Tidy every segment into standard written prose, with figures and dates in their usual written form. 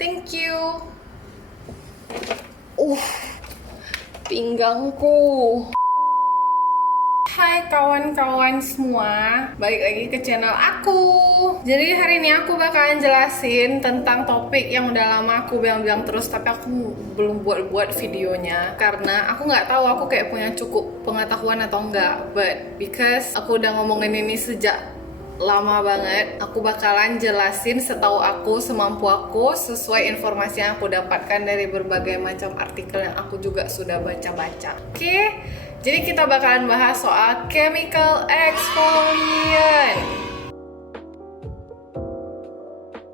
Thank you. Pinggangku. Hai kawan-kawan semua, balik lagi ke channel aku. Jadi hari ini aku bakalan jelasin tentang topik yang udah lama aku bilang-bilang terus, tapi aku belum buat videonya karena aku nggak tahu aku kayak punya cukup pengetahuan atau enggak. But because aku udah ngomongin ini sejak lama banget, aku bakalan jelasin setahu aku, semampu aku, sesuai informasi yang aku dapatkan dari berbagai macam artikel yang aku juga sudah baca-baca. Oke, jadi kita bakalan bahas soal chemical exfoliant.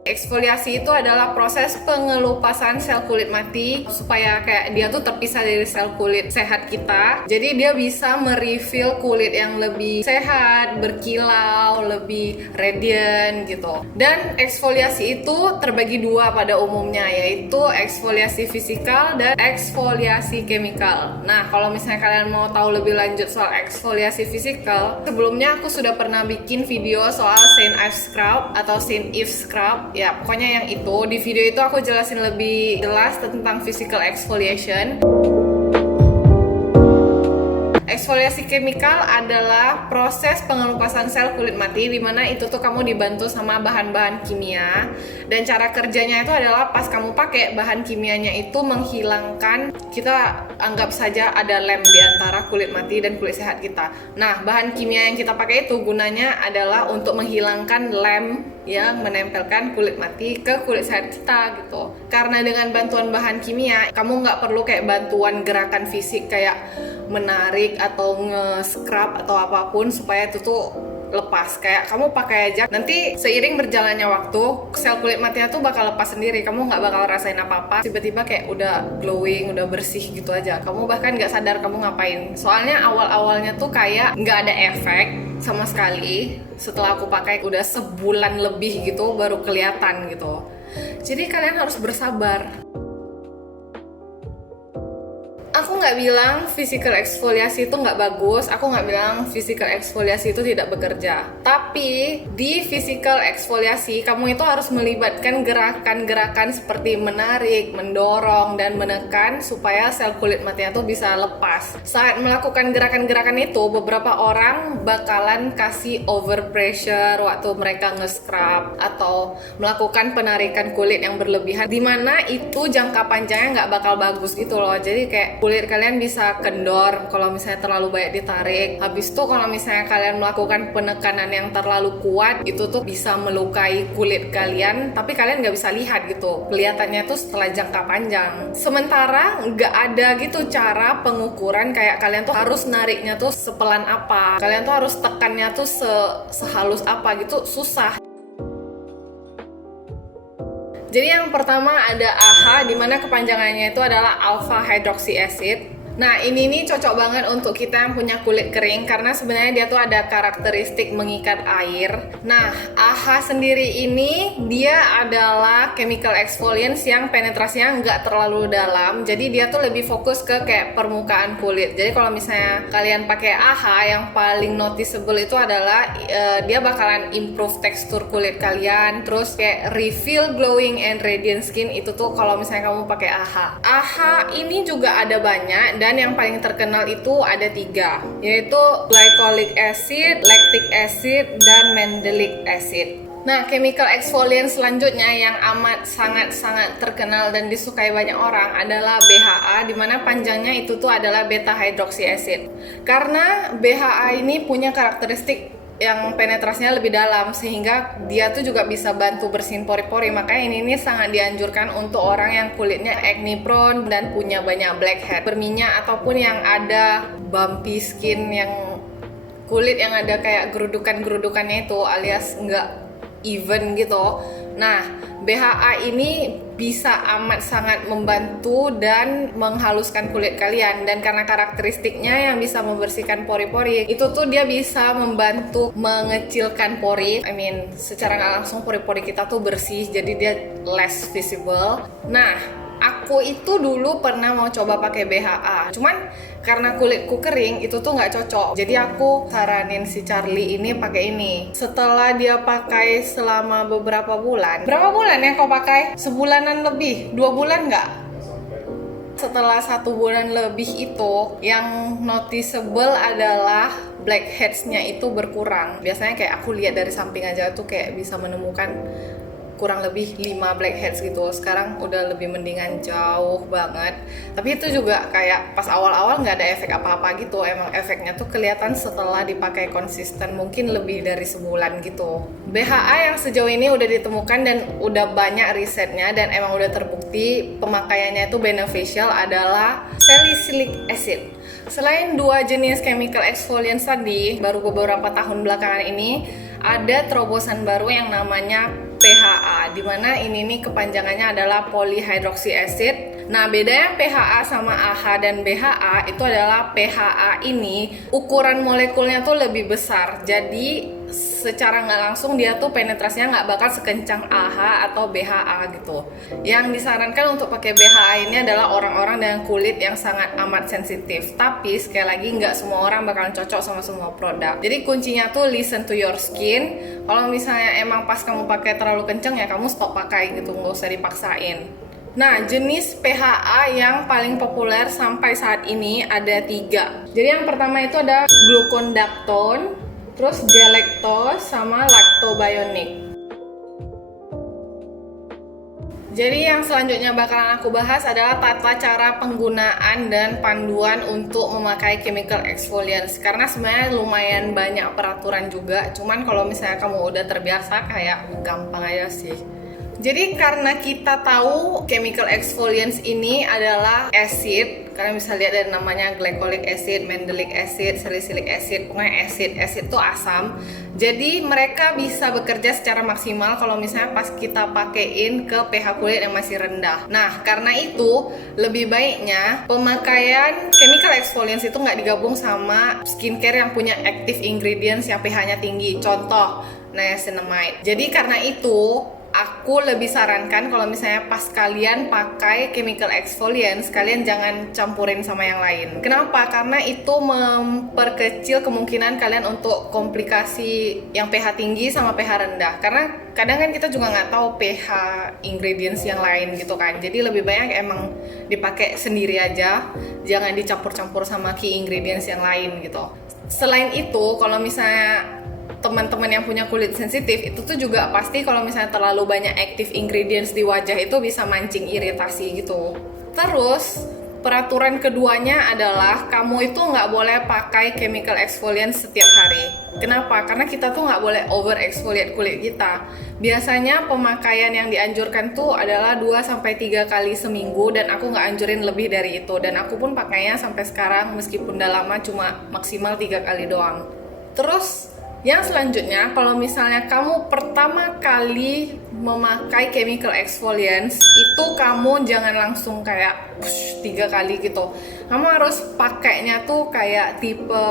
Eksfoliasi itu adalah proses pengelupasan sel kulit mati supaya kayak dia tuh terpisah dari sel kulit sehat kita. Jadi dia bisa merefill kulit yang lebih sehat, berkilau, lebih radiant gitu. Dan eksfoliasi itu terbagi dua pada umumnya, yaitu eksfoliasi fisikal dan eksfoliasi chemical. Nah, kalau misalnya kalian mau tahu lebih lanjut soal eksfoliasi fisikal, sebelumnya aku sudah pernah bikin video soal Saint Ives Scrub atau Saint Ives Scrub. Ya, pokoknya yang itu. Di video itu aku jelasin lebih jelas tentang physical exfoliation. Eksfoliasi chemical adalah proses pengelupasan sel kulit mati, dimana itu tuh kamu dibantu sama bahan-bahan kimia. Dan cara kerjanya itu adalah pas kamu pakai bahan kimianya itu menghilangkan, kita anggap saja ada lem di antara kulit mati dan kulit sehat kita. Nah, bahan kimia yang kita pakai itu gunanya adalah untuk menghilangkan lem yang menempelkan kulit mati ke kulit sehat kita gitu. Karena dengan bantuan bahan kimia, kamu nggak perlu kayak bantuan gerakan fisik kayak menarik atau nge-scrub atau apapun supaya itu tuh lepas. Kayak kamu pakai aja, nanti seiring berjalannya waktu sel kulit matinya tuh bakal lepas sendiri. Kamu nggak bakal rasain apa-apa, tiba-tiba kayak udah glowing, udah bersih gitu aja. Kamu bahkan nggak sadar kamu ngapain. Soalnya awal-awalnya tuh kayak nggak ada efek sama sekali. Setelah aku pakai udah sebulan lebih gitu baru kelihatan gitu. Jadi kalian harus bersabar. Aku nggak bilang physical exfoliasi itu nggak bagus, aku nggak bilang physical exfoliasi itu tidak bekerja. Tapi di physical exfoliasi kamu itu harus melibatkan gerakan-gerakan seperti menarik, mendorong, dan menekan supaya sel kulit matinya tuh bisa lepas. Saat melakukan gerakan-gerakan itu, beberapa orang bakalan kasih overpressure waktu mereka nge-scrub atau melakukan penarikan kulit yang berlebihan, dimana itu jangka panjangnya nggak bakal bagus gitu loh. Jadi kayak kulit kalian bisa kendor kalau misalnya terlalu banyak ditarik. Habis itu kalau misalnya kalian melakukan penekanan yang terlalu kuat, itu tuh bisa melukai kulit kalian, tapi kalian nggak bisa lihat gitu. Kelihatannya tuh setelah jangka panjang. Sementara nggak ada gitu cara pengukuran kayak kalian tuh harus nariknya tuh sepelan apa, kalian tuh harus tekannya tuh sehalus apa gitu, susah. Jadi yang pertama ada AHA, dimana kepanjangannya itu adalah alpha hydroxy acid. Nah, ini nih cocok banget untuk kita yang punya kulit kering karena sebenarnya dia tuh ada karakteristik mengikat air. Nah, AHA sendiri ini dia adalah chemical exfoliant yang penetrasinya nggak terlalu dalam. Jadi dia tuh lebih fokus ke kayak permukaan kulit. Jadi kalau misalnya kalian pakai AHA, yang paling noticeable itu adalah dia bakalan improve tekstur kulit kalian. Terus kayak refill glowing and radiant skin itu tuh kalau misalnya kamu pakai AHA. AHA ini juga ada banyak, dan yang paling terkenal itu ada 3, yaitu glycolic acid, lactic acid, dan mandelic acid. Nah, chemical exfoliant selanjutnya yang amat sangat terkenal dan disukai banyak orang adalah BHA, dimana panjangnya itu tuh adalah beta hydroxy acid. Karena BHA ini punya karakteristik yang penetrasinya lebih dalam, sehingga dia tuh juga bisa bantu bersihin pori-pori. Makanya ini sangat dianjurkan untuk orang yang kulitnya acne prone dan punya banyak blackhead, berminyak, ataupun yang ada bumpy skin, yang kulit yang ada kayak gerudukan-gerudukannya itu alias nggak even gitu. Nah, BHA ini bisa amat sangat membantu dan menghaluskan kulit kalian, dan karena karakteristiknya yang bisa membersihkan pori-pori, itu tuh dia bisa membantu mengecilkan pori. Secara nggak langsung pori-pori kita tuh bersih, jadi dia less visible. Nah, Aku itu dulu pernah mau coba pakai BHA, cuman karena kulitku kering itu tuh nggak cocok. Jadi aku saranin si Charlie ini pakai ini. Setelah dia pakai selama beberapa bulan, berapa bulan ya kau pakai? Sebulanan lebih, 2 bulan nggak? Setelah 1 bulan lebih itu, yang noticeable adalah blackheads-nya itu berkurang. Biasanya kayak aku lihat dari samping aja tuh kayak bisa menemukan kurang lebih 5 blackheads gitu. Sekarang udah lebih mendingan jauh banget. Tapi itu juga kayak pas awal-awal nggak ada efek apa-apa gitu. Emang efeknya tuh kelihatan setelah dipakai konsisten, mungkin lebih dari sebulan gitu. BHA yang sejauh ini udah ditemukan dan udah banyak risetnya dan emang udah terbukti pemakaiannya itu beneficial adalah salicylic acid. Selain 2 jenis chemical exfoliants tadi, baru beberapa tahun belakangan ini ada terobosan baru yang namanya PHA, dimana ini nih kepanjangannya adalah polyhydroxy acid. Nah, bedanya PHA sama AHA dan BHA itu adalah PHA ini ukuran molekulnya tuh lebih besar. Jadi secara nggak langsung dia tuh penetrasinya nggak bakal sekencang AHA atau BHA gitu. Yang disarankan untuk pakai BHA ini adalah orang-orang dengan kulit yang sangat amat sensitif. Tapi sekali lagi nggak semua orang bakalan cocok sama semua produk. Jadi kuncinya tuh listen to your skin. Kalau misalnya emang pas kamu pakai terlalu kenceng ya kamu stop pakai gitu, nggak usah dipaksain. Nah, jenis PHA yang paling populer sampai saat ini ada 3. Jadi yang pertama itu ada gluconadactone, terus galactose, sama lactobionic. Jadi yang selanjutnya bakalan aku bahas adalah tata cara penggunaan dan panduan untuk memakai chemical exfoliants. Karena sebenarnya lumayan banyak peraturan juga, cuman kalau misalnya kamu udah terbiasa kayak gampang aja sih. Jadi karena kita tahu chemical exfoliants ini adalah acid, kalian bisa lihat dari namanya glycolic acid, mandelic acid, salicylic acid, pokoknya acid itu asam. Jadi mereka bisa bekerja secara maksimal kalau misalnya pas kita pakein ke pH kulit yang masih rendah. Nah, karena itu lebih baiknya pemakaian chemical exfoliants itu nggak digabung sama skincare yang punya active ingredients yang pH-nya tinggi. Contoh, niacinamide. Jadi karena itu aku lebih sarankan kalau misalnya pas kalian pakai chemical exfoliants, kalian jangan campurin sama yang lain. Kenapa? Karena itu memperkecil kemungkinan kalian untuk komplikasi yang pH tinggi sama pH rendah. Karena kadang kan kita juga nggak tahu pH ingredients yang lain gitu kan. Jadi lebih banyak emang dipakai sendiri aja, jangan dicampur-campur sama key ingredients yang lain gitu. Selain itu, kalau misalnya teman-teman yang punya kulit sensitif itu tuh juga pasti kalau misalnya terlalu banyak active ingredients di wajah itu bisa mancing iritasi gitu. Terus peraturan keduanya adalah kamu itu nggak boleh pakai chemical exfoliant setiap hari. Kenapa? Karena kita tuh nggak boleh over exfoliate kulit kita. Biasanya pemakaian yang dianjurkan tuh adalah 2-3 kali seminggu dan aku nggak anjurin lebih dari itu. Dan aku pun pakainya sampai sekarang meskipun udah lama cuma maksimal 3 kali doang. Terus yang selanjutnya, kalau misalnya kamu pertama kali memakai chemical exfoliants, itu kamu jangan langsung kayak 3 kali gitu. Kamu harus pakainya tuh kayak tipe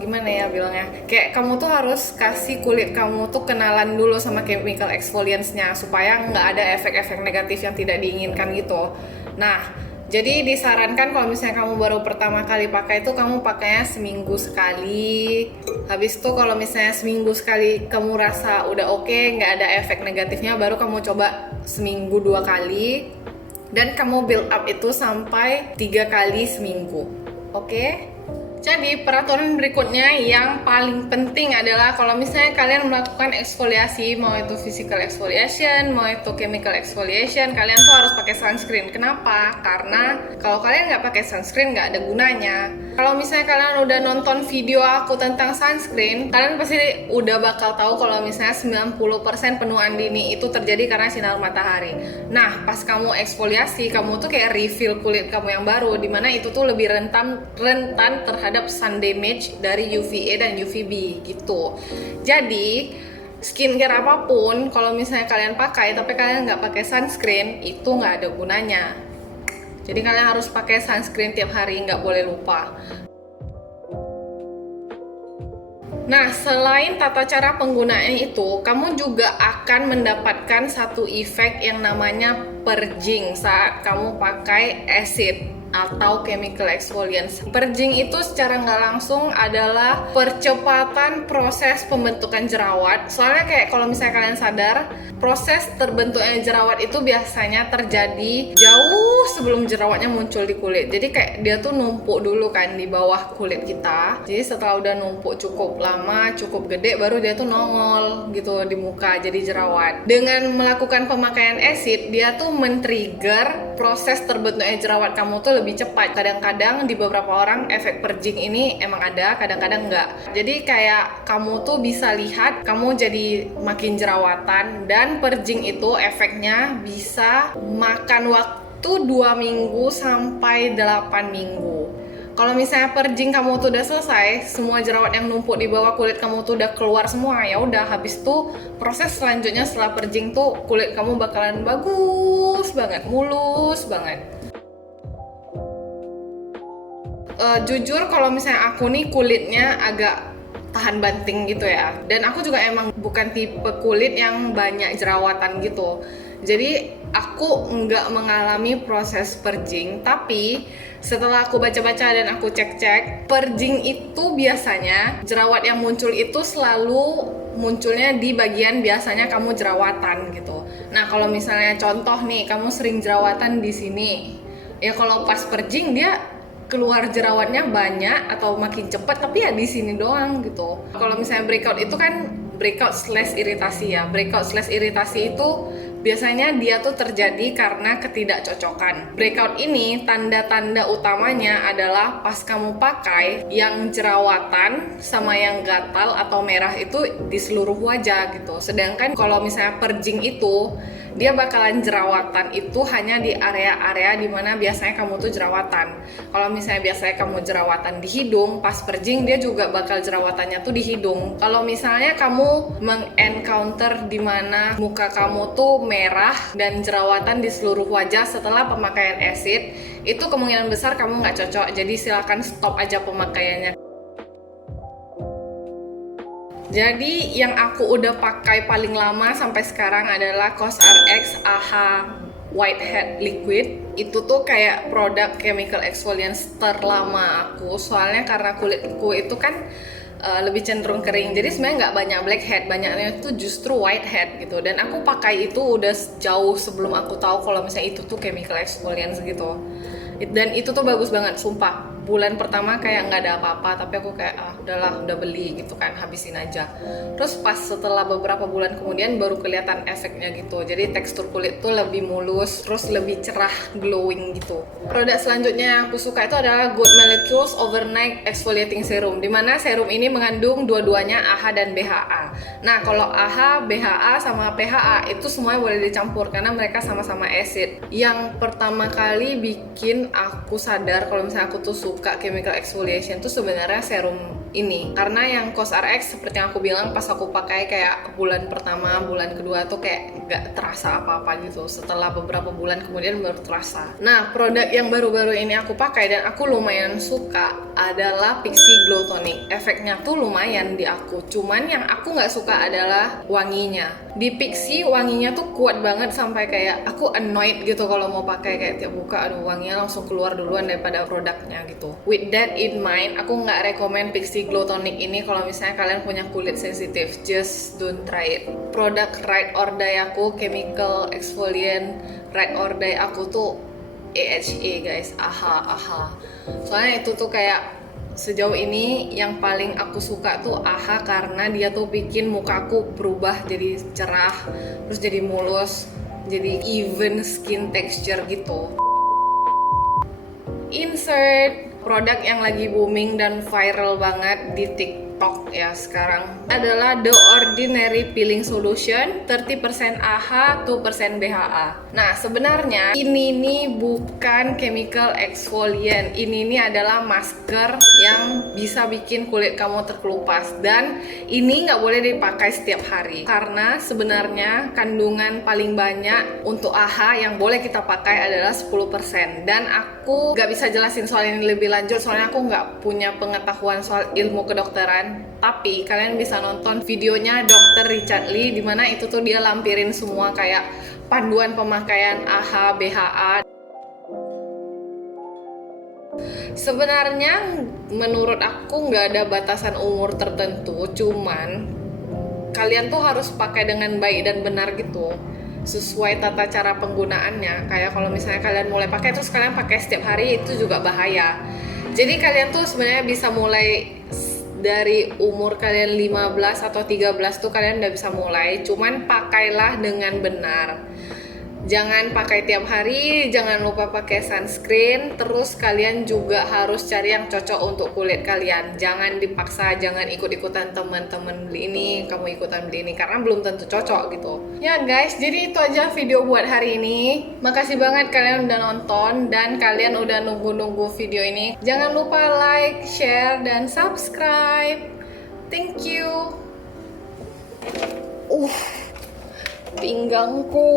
gimana ya bilangnya, kayak kamu tuh harus kasih kulit kamu tuh kenalan dulu sama chemical exfoliants-nya supaya nggak ada efek-efek negatif yang tidak diinginkan gitu. Nah, jadi disarankan kalau misalnya kamu baru pertama kali pakai itu kamu pakainya seminggu sekali. Habis itu kalau misalnya seminggu sekali kamu rasa udah oke, nggak ada efek negatifnya, baru kamu coba seminggu 2 kali. Dan kamu build up itu sampai 3 kali seminggu. Oke? Jadi peraturan berikutnya yang paling penting adalah kalau misalnya kalian melakukan eksfoliasi, mau itu physical exfoliation, mau itu chemical exfoliation, kalian tuh harus pakai sunscreen. Kenapa? Karena kalau kalian nggak pakai sunscreen nggak ada gunanya. Kalau misalnya kalian udah nonton video aku tentang sunscreen, kalian pasti udah bakal tahu kalau misalnya 90% penuaan dini itu terjadi karena sinar matahari. Nah, pas kamu eksfoliasi, kamu tuh kayak refill kulit kamu yang baru, dimana itu tuh lebih rentan terhadap sun damage dari UVA dan UVB gitu. Jadi skincare apapun kalau misalnya kalian pakai tapi kalian nggak pakai sunscreen, itu nggak ada gunanya. Jadi kalian harus pakai sunscreen tiap hari, nggak boleh lupa. Nah, selain tata cara penggunaannya itu, kamu juga akan mendapatkan satu efek yang namanya purging saat kamu pakai acid atau chemical exfoliants. Purging itu secara nggak langsung adalah percepatan proses pembentukan jerawat. Soalnya kayak kalau misalnya kalian sadar, proses terbentuknya jerawat itu biasanya terjadi jauh sebelum jerawatnya muncul di kulit. Jadi kayak dia tuh numpuk dulu kan di bawah kulit kita. Jadi setelah udah numpuk cukup lama, cukup gede, baru dia tuh nongol gitu di muka jadi jerawat. Dengan melakukan pemakaian acid, dia tuh men-trigger proses terbentuknya jerawat kamu tuh lebih cepat. Kadang-kadang di beberapa orang efek purging ini emang ada, kadang-kadang enggak. Jadi kayak kamu tuh bisa lihat kamu jadi makin jerawatan, dan purging itu efeknya bisa makan waktu 2 minggu sampai 8 minggu. Kalau misalnya purging kamu tuh udah selesai, semua jerawat yang numpuk di bawah kulit kamu tuh udah keluar semua, ya udah habis tuh proses selanjutnya setelah purging tuh kulit kamu bakalan bagus banget, mulus banget. Jujur kalau misalnya aku nih kulitnya agak tahan banting gitu ya, dan aku juga emang bukan tipe kulit yang banyak jerawatan gitu, jadi aku nggak mengalami proses purging. Tapi setelah aku baca-baca dan aku cek-cek, purging itu biasanya jerawat yang muncul itu selalu munculnya di bagian biasanya kamu jerawatan gitu. Nah, kalau misalnya contoh nih, kamu sering jerawatan di sini, ya kalau pas purging dia keluar jerawatnya banyak atau makin cepat, tapi ya di sini doang gitu. Kalau misalnya breakout itu kan breakout slash iritasi ya. Breakout slash iritasi itu biasanya dia tuh terjadi karena ketidakcocokan. Breakout ini tanda-tanda utamanya adalah pas kamu pakai yang jerawatan sama yang gatal atau merah itu di seluruh wajah gitu. Sedangkan kalau misalnya purging itu dia bakalan jerawatan itu hanya di area-area dimana biasanya kamu tuh jerawatan. Kalau misalnya biasanya kamu jerawatan di hidung, pas purging dia juga bakal jerawatannya tuh di hidung. Kalau misalnya kamu mengencounter dimana muka kamu tuh merah dan jerawatan di seluruh wajah setelah pemakaian acid, itu kemungkinan besar kamu nggak cocok. Jadi silakan stop aja pemakaiannya. Jadi yang aku udah pakai paling lama sampai sekarang adalah COSRX AHA Whitehead Liquid. Itu tuh kayak produk chemical exfoliants terlama aku, soalnya karena kulitku itu kan lebih cenderung kering, jadi sebenarnya nggak banyak blackhead, banyaknya itu justru whitehead gitu. Dan aku pakai itu udah jauh sebelum aku tahu kalau misalnya itu tuh chemical exfoliants gitu. Dan itu tuh bagus banget, sumpah. Bulan pertama kayak nggak ada apa-apa, tapi aku kayak udahlah, udah beli gitu kan, habisin aja. Terus pas setelah beberapa bulan kemudian baru kelihatan efeknya gitu. Jadi tekstur kulit tuh lebih mulus, terus lebih cerah, glowing gitu. Produk selanjutnya yang aku suka itu adalah Good Molecules Overnight Exfoliating Serum, dimana serum ini mengandung dua-duanya AHA dan BHA. Nah, kalau AHA, BHA sama PHA itu semuanya boleh dicampur karena mereka sama-sama acid. Yang pertama kali bikin aku sadar kalau misalnya aku tuh suka chemical exfoliation tuh sebenarnya serum ini, karena yang COSRX seperti yang aku bilang, pas aku pakai kayak bulan pertama, bulan kedua tuh kayak gak terasa apa-apa gitu. Setelah beberapa bulan kemudian baru terasa. Nah, produk yang baru-baru ini aku pakai dan aku lumayan suka adalah Pixi Glow Tonic. Efeknya tuh lumayan di aku, cuman yang aku nggak suka adalah wanginya. Di Pixi wanginya tuh kuat banget sampai kayak aku annoyed gitu kalau mau pakai, kayak tiap buka aduh wanginya langsung keluar duluan daripada produknya gitu. With that in mind, aku nggak rekomen Pixi Glow Tonic ini kalau misalnya kalian punya kulit sensitif. Just don't try it. Produk Ride or Die aku, chemical exfoliant Ride or Die aku tuh AHA guys, AHA. Soalnya itu tuh kayak sejauh ini yang paling aku suka tuh AHA, karena dia tuh bikin mukaku berubah jadi cerah, terus jadi mulus, jadi even skin texture gitu. Insert produk yang lagi booming dan viral banget di TikTok ya sekarang adalah The Ordinary Peeling Solution 30% AHA, 2% BHA. Nah, sebenarnya ini nih bukan chemical exfoliant. Ini adalah masker yang bisa bikin kulit kamu terkelupas, dan ini nggak boleh dipakai setiap hari karena sebenarnya kandungan paling banyak untuk AHA yang boleh kita pakai adalah 10%. Dan aku nggak bisa jelasin soal ini lebih lanjut soalnya aku nggak punya pengetahuan soal ilmu kedokteran. kalian. Tapi kalian bisa nonton videonya Dr. Richard Lee, dimana itu tuh dia lampirin semua kayak panduan pemakaian AHA, BHA. Sebenarnya menurut aku nggak ada batasan umur tertentu, cuman kalian tuh harus pakai dengan baik dan benar gitu, sesuai tata cara penggunaannya. Kayak kalau misalnya kalian mulai pakai terus kalian pakai setiap hari, itu juga bahaya. Jadi kalian tuh sebenarnya bisa mulai dari umur kalian 15 atau 13 tuh kalian udah bisa mulai, cuman pakailah dengan benar. Jangan pakai tiap hari, jangan lupa pakai sunscreen. Terus kalian juga harus cari yang cocok untuk kulit kalian. Jangan dipaksa, jangan ikut-ikutan teman-teman beli ini, kamu ikutan beli ini, karena belum tentu cocok gitu. Ya guys, jadi itu aja video buat hari ini. Makasih banget kalian udah nonton dan kalian udah nunggu-nunggu video ini. Jangan lupa like, share, dan subscribe. Thank you. Pinggangku.